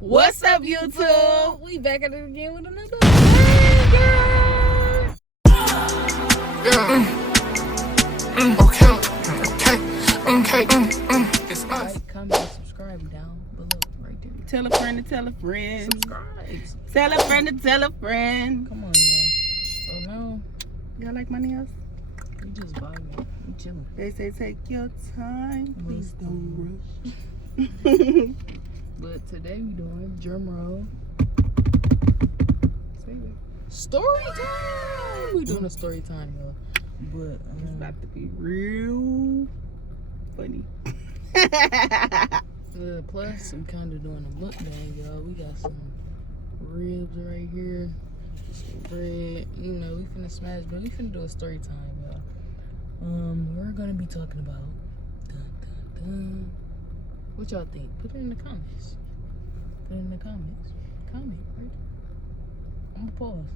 What's up, YouTube? We back at it again with another Okay. It's us. Like, comment, subscribe down below, right there. Tell a friend to tell a friend. Subscribe. Tell a friend to tell a friend. Come on, y'all. So now, y'all like my nails? we just vibing. We chilling. They say take your time. Please don't rush. But today we doing drum roll. Story time. We doing a story time, y'all. But It's about to be real funny. Plus, we kind of doing a mukbang, y'all. We got some ribs right here, some bread. You know, we finna smash, but we finna do a story time, y'all. We're gonna be talking about what y'all think? Put it in the comments. Put it in the comments. Comment, right? I'm gonna pause.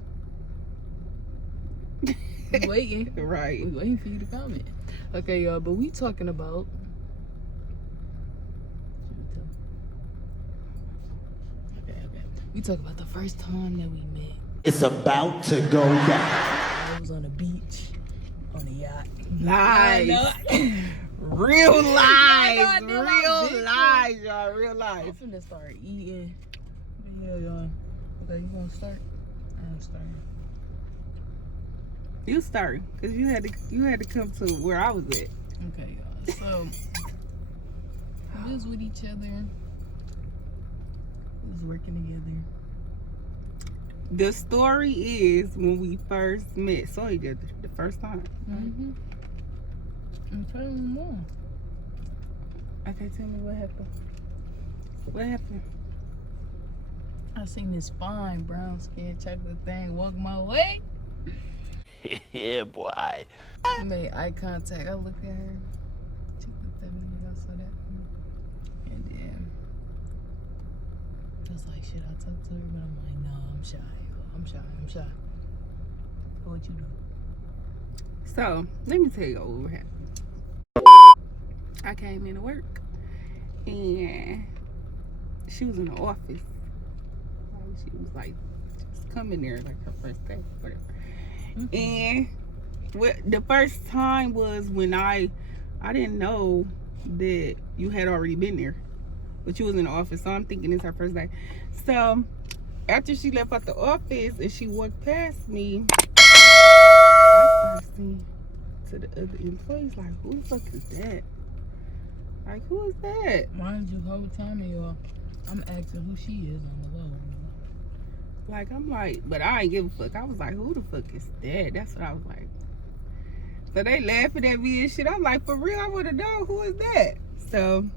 We waiting. Right. We waiting for you to comment. Okay, y'all, but we talking about. Okay. We talk about the first time that we met. It's about to go down. I was on the beach, on a yacht. Lies. Real lies. Real lies, y'all. Real lies. I'm finna start eating. But yeah, y'all. Okay, you gonna start? I'm starting. You start, cause you had to come to where I was at. Okay, y'all. So we was with each other. We was working together. The story is when we first met, saw each other the first time. Mm-hmm. I'm telling more. Okay, tell me what happened. What happened? I seen this fine brown skin chocolate thing walk my way. Yeah, boy. I made eye contact. I looked at her. She looked at me. I saw that. And then I was like, shit, I talk to her, but I'm like, no, I'm shy. I'm shy. What you do? So, let me tell you what happened. I came into work and she was in the office. She was like, just come in there like her first day, whatever. Mm-hmm. And the first time was when I didn't know that you had already been there, but you was in the office, so I'm thinking it's her first day. So after she left out the office and she walked past me, I started saying to the other employees, like, who the fuck is that? Like, who is that? Mind you, whole time, y'all, I'm asking who she is on the low. Like, I'm like, but I ain't give a fuck. I was like, who the fuck is that? That's what I was like. So they laughing at me and shit. I'm like, for real, I would have known who is that. So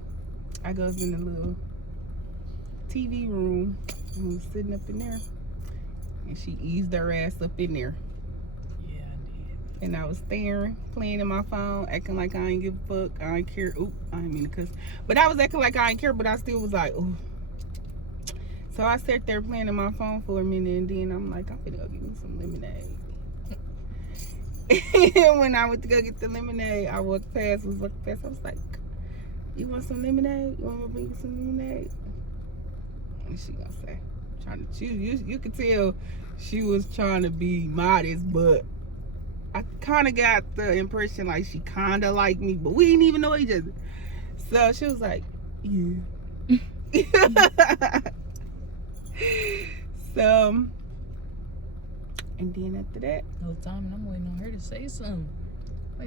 I goes in the little TV room and was sitting up in there. And she eased her ass up in there. Yeah, I did. And I was staring, playing in my phone, acting like I ain't give a fuck. I ain't care. Oop, I didn't mean to cuss. But I was acting like I ain't care, but I still was like, ooh. So I sat there playing in my phone for a minute, and then I'm like, I'm gonna go get me some lemonade. And when I went to go get the lemonade, I walked past. I was like, you want some lemonade? You want me to bring you some lemonade? And she gonna say, trying to choose. You could tell she was trying to be modest, but I kind of got the impression like she kind of liked me, but we didn't even know each other. So she was like, yeah. So, and then after that, no time, and I'm waiting on her to say something. I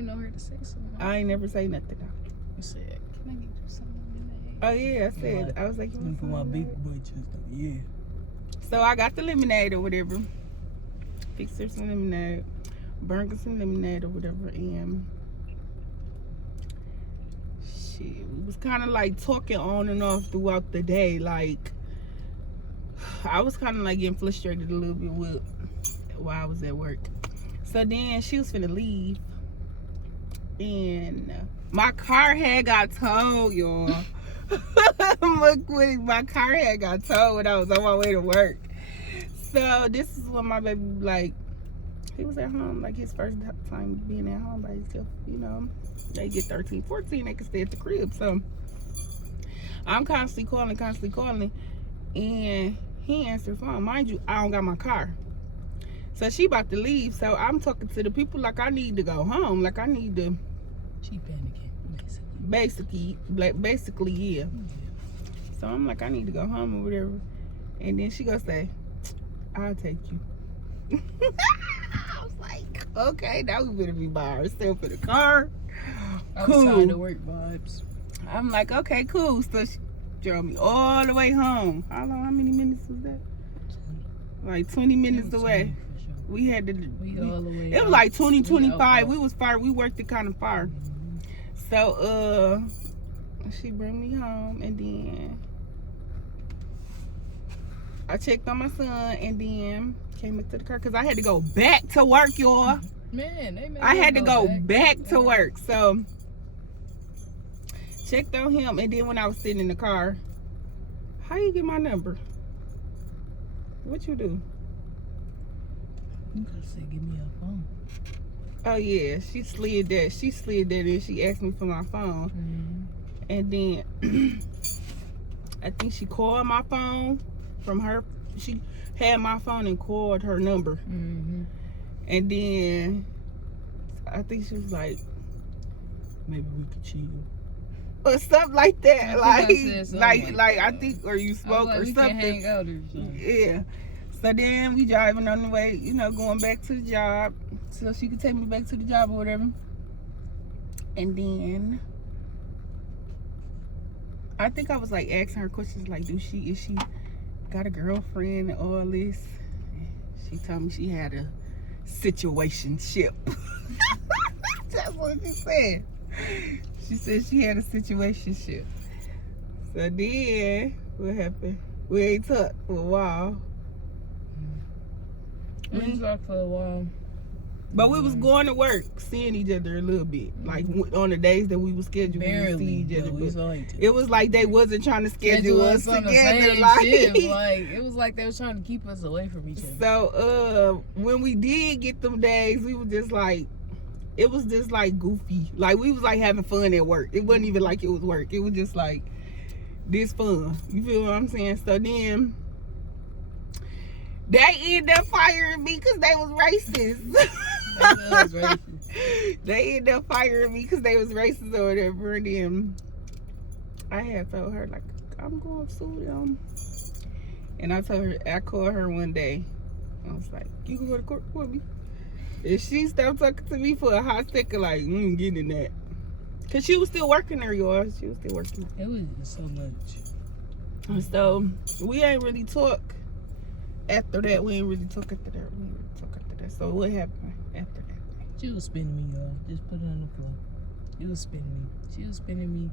ain't never say nothing though. You said, can I get you some lemonade? Oh yeah, I said, I was like, you want for some my lemonade? big boy chest, yeah. So I got the lemonade or whatever. Fixed her some lemonade, burned her some lemonade or whatever, and shit, we was kind of like talking on and off throughout the day, like. I was kind of like getting frustrated a little bit while I was at work. So then she was finna leave. And my car had got towed, y'all. My car had got towed when I was on my way to work. So this is when my baby, like, he was at home, like his first time being at home by himself. You know, they get 13, 14, they can stay at the crib. So I'm constantly calling. And he answered the phone. Mind you, I don't got my car. So she about to leave. So I'm talking to the people like I need to go home. Like I need to. She panicking, Basically, yeah. So I'm like, I need to go home or whatever. And then she gonna say, I'll take you. I was like, okay, now we better be by ourselves in the car. Cool. Outside to work vibes. I'm like, okay, cool. So she drove me all the way home. How many minutes was that? Like 20 minutes away. We had to. We all the way. It was like 20, 25. We was far. We worked it kind of far. So she brought me home, and then I checked on my son, and then came into the car because I had to go back to work, y'all. Man, I had to go back to work. So checked on him, and then when I was sitting in the car, how you get my number? What you do? You could say, give me a phone. Oh yeah, she slid that. She slid that, and she asked me for my phone. And then I think she called my phone from her. She had my phone and called her number. And then I think she was like, maybe we could chill. Or something like that. Like I think, or you smoke or something. Hang out or something. Yeah. So then we driving on the way, going back to the job. So she could take me back to the job or whatever. And then I think I was like asking her questions like, is she got a girlfriend and all this? She told me she had a situationship. That's what she said. She said she had a situationship. So then what happened? We ain't talked for a while. We ain't talked for a while. But we was going to work, seeing each other a little bit. Like on the days that we were scheduled to see each other. But it was like they wasn't trying to schedule us on together. The same shift. Like it was like they was trying to keep us away from each other. So when we did get them days, we were just like, it was just like goofy. Like we was like having fun at work. It wasn't even like it was work. It was just like this fun. You feel what I'm saying? So then they ended up firing me because they was racist. They ended up firing me because they was racist or whatever. And then I had told her, like, I'm going to sue them. And I told her, I called her one day. I was like, you can go to court for me. And she stopped talking to me for a hot second, like, we ain't getting that. Because she was still working there, y'all. She was still working. It was so much. And so we ain't really talk after that. We ain't really talk after that. So what happened after that? She was spinning me, y'all. Just put it on the floor. She was spinning me. She was spinning me.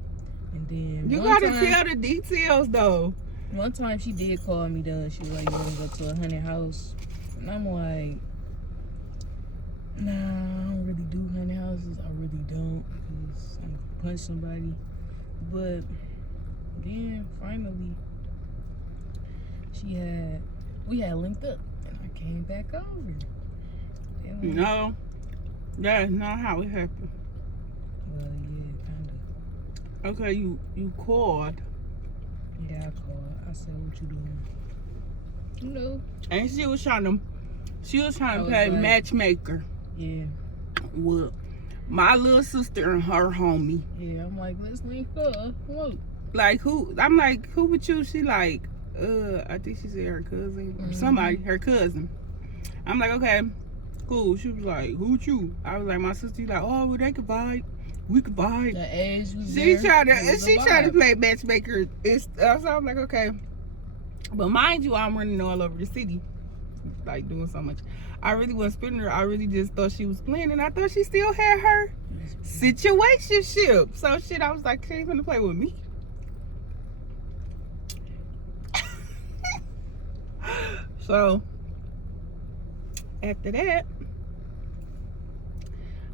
And then you gotta tell the details though. One time she did call me done. She was like, you wanna go to a haunted house? And I'm like, nah, I don't really do haunted houses. I really don't, because I'm gonna punch somebody. But then finally we had linked up and I came back over. No, that is not how it happened. Well, yeah, kind of. Okay, you called. Yeah, I called. I said, what you doing? You know. And she was trying to play like, matchmaker. Yeah. With my little sister and her homie. Yeah, I'm like, let's link up. Whoa. Like who? I'm like, who with you? She like, I think she said her cousin or somebody, her cousin. I'm like, okay, cool. She was like, who with you? I was like, my sister. She's like, oh, well, they could vibe. We could vibe. The age was She there. tried to play matchmaker. So I'm like, okay. But mind you, I'm running all over the city, like doing so much. I really wasn't spinning her. I really just thought she was playing, and I thought she still had her situationship. So shit, I was like, she ain't gonna play with me. So after that,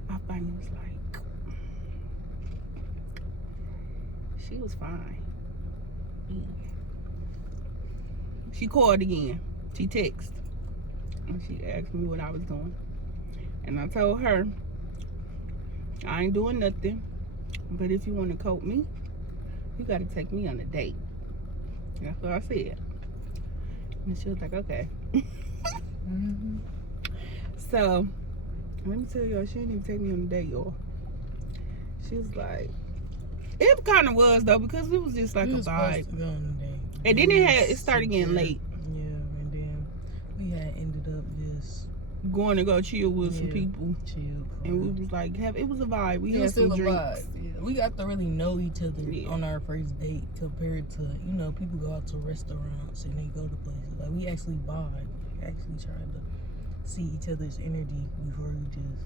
I finally was like, she was fine. Yeah. She called again. She texted. And she asked me what I was doing. And I told her, I ain't doing nothing. But if you want to cope me, you got to take me on a date. That's what I said. And she was like, okay. Mm-hmm. So, let me tell y'all, she didn't even take me on a date, y'all. She was like, it kind of was though, because it was just like We a was vibe. supposed to go on a date. And then it started getting late. Yeah, and then we had ended up just Going to go chill with some people. chill. And we was like, it was a vibe. We It had was some still a drinks. vibe. Yeah. We got to really know each other Yeah. on our first date compared to, you know, people go out to restaurants and they go to places. Like, we actually vibe. We actually tried to see each other's energy before we just,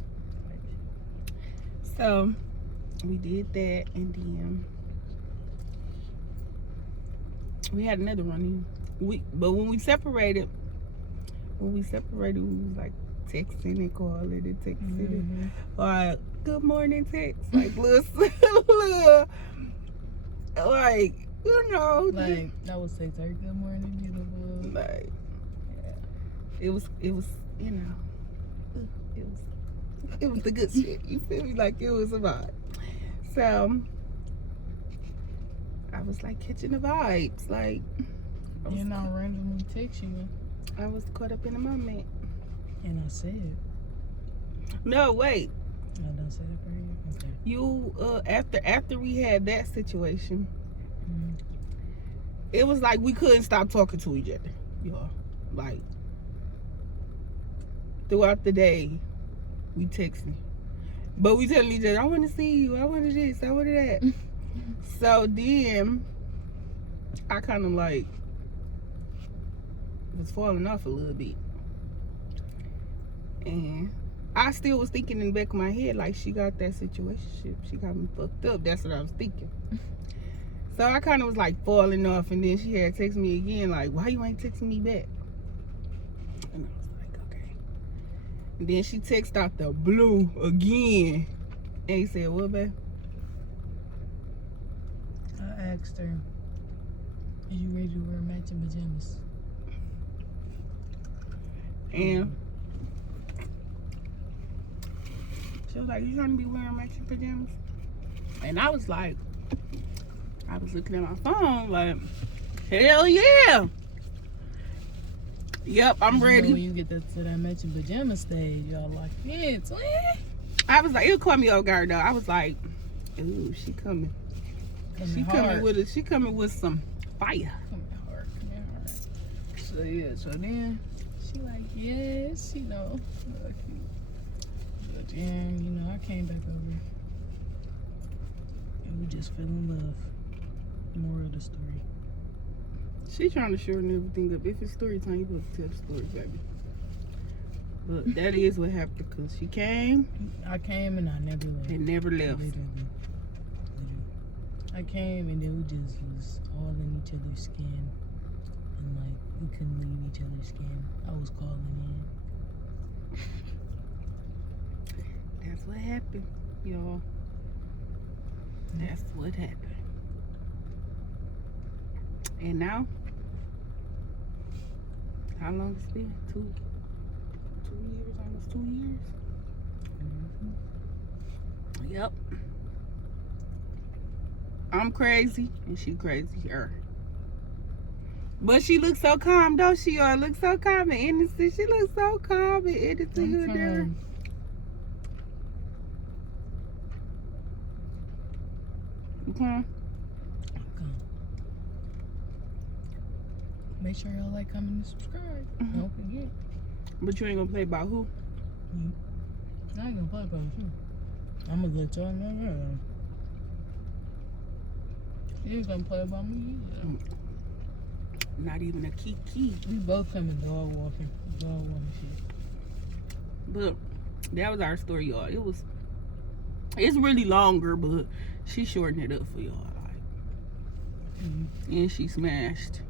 like, So, we did that, and then we had another run in. But when we separated, we was like texting and calling and texting. mm-hmm. Like, good morning text. Like, little, like, you know. Like, that was 6:30. Good morning, beautiful. Like, yeah. It was, you know, it was the good shit. You feel me? Like, it was a vibe. So, I was like catching the vibes. Like, You know, I randomly text you. I was caught up in the moment. And I said, No, wait. I don't say that for you. Okay. You after we had that situation, Mm-hmm. it was like we couldn't stop talking to each other, y'all. Like, throughout the day, we texting, but we telling each other, I want to see you, I wanted this, I wanted that. So then I kind of like was falling off a little bit, and I still was thinking in the back of my head, like, she got that situation, she got me fucked up. That's what I was thinking. So I kind of was like falling off, and then she had texted me again, like, why you ain't texting me back? And I was like, okay. And then she texted out the blue again, and he said, what, babe? I asked her, are you ready to wear matching pajamas? And she was like, you trying to be wearing matching pajamas? And I was like, I was looking at my phone like, hell yeah. Yep, I'm You know, ready. when you get to that matching pajama stage, y'all like, yeah, twin. I was like, it caught me off guard though. I was like, ooh, she coming. She coming with some fire. Coming hard. So yeah, so then she like, yes, you know, look cute. But then, you know, I came back over and we just fell in love. Moral of the story. She trying to shorten everything up. If it's story time, you supposed to tell the story, baby. But that is what happened, because she came I came and I never left. and never left. Literally. I came and then we just was all in each other's skin. And like, we couldn't leave each other's skin. I was calling in. That's what happened, y'all. That's what happened. And now, how long it's been? 2 years, almost 2 years. Mm-hmm. Yep. I'm crazy and she crazier. But she looks so calm, don't she? Or looks so calm and innocent. She looks so calm and innocent. You there? Okay. Make sure y'all like, comment, and subscribe. Don't forget. But you ain't gonna play about who? You. I ain't gonna play about you. I'm gonna let y'all know. You ain't gonna play about me either. Not even a kiki. We both coming dog walking shit. But that was our story, y'all. It's really longer, but she shortened it up for y'all. Like, and she smashed.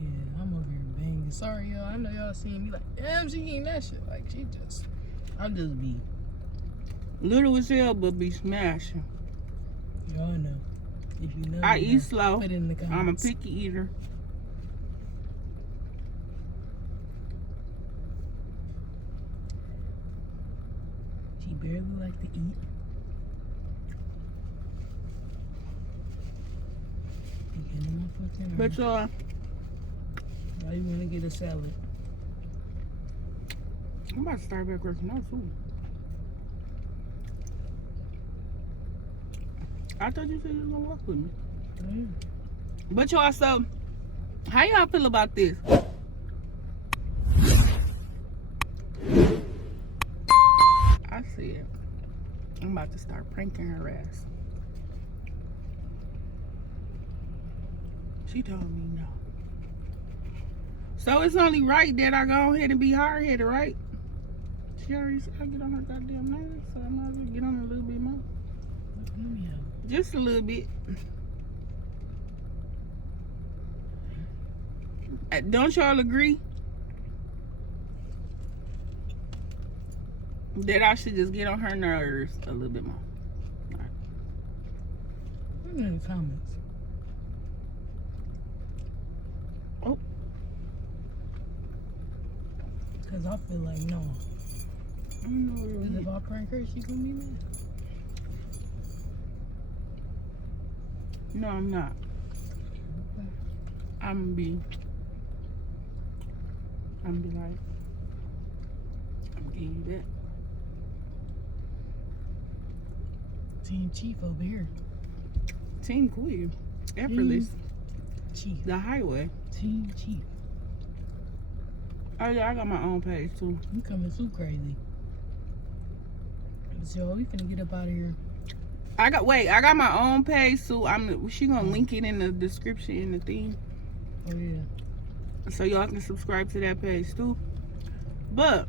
Yeah, I'm over here banging. Sorry, y'all. I know y'all seeing me like, damn, she eating that shit. Like, I'm just be. Little as hell, but be smashing. Y'all know. If you know, I you eat know. slow. Put it in the comments. I'm a picky eater. She barely like to eat. But y'all, Why you wanna get a salad. I'm about to start back working out too. I thought you said you was gonna walk with me. Mm. But y'all, so how y'all feel about this? I said I'm about to start pranking her ass. She told me no. So it's only right that I go ahead and be hard-headed, right? She already said I get on her goddamn nerves, so I might as well get on her a little bit more. Just a little bit. Don't y'all agree that I should just get on her nerves a little bit more? All right. Put it in the comments. Oh. Because I feel like no. I don't know what Because if I prank her, she gonna be mad. No, I'm not. Okay. I'm gonna be like, I'm getting you that. Team Chief over here. Team Queer. Effortless. Chief. The highway. Team Chief. Oh yeah, I got my own page too. You coming too crazy. So we finna get up out of here. I got my own page too. She gonna link it in the description in the thing. Oh yeah. So y'all can subscribe to that page too. But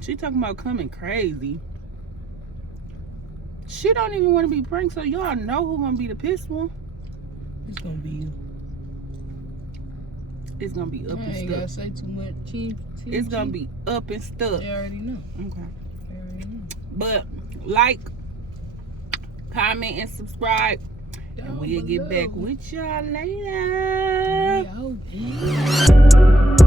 she talking about coming crazy. She don't even want to be pranked, so y'all know who gonna be the pissed one. It's gonna be you. It's gonna be up I and ain't stuck. gotta say too much. Team It's gonna Chief. be up and stuck. They already know. Okay. They already know. But like, comment, and subscribe. And we'll get back with y'all later. We out.